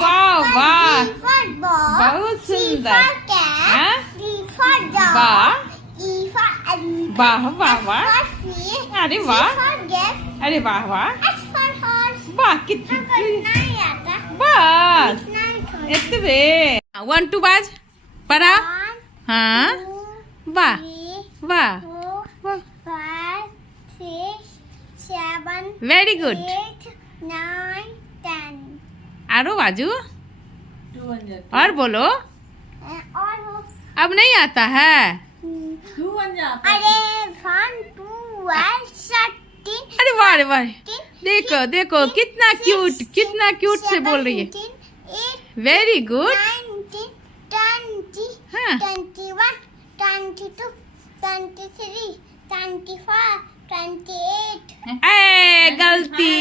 वाह वाह बहुत सुंदर। वाह वाह वाह वाह अरे वाह अरे वाह वाह वाह कितनी बस इतने 1 2 बाज पढ़ा। हाँ वाह वाह वेरी गुड। आरो बाजू और बोलो। अब नहीं आता है। अरे वाह अरे वाह देखो देखो कितना क्यूट से बोल रही है। Very good. 21, 22, 23, 24, 28 गलती।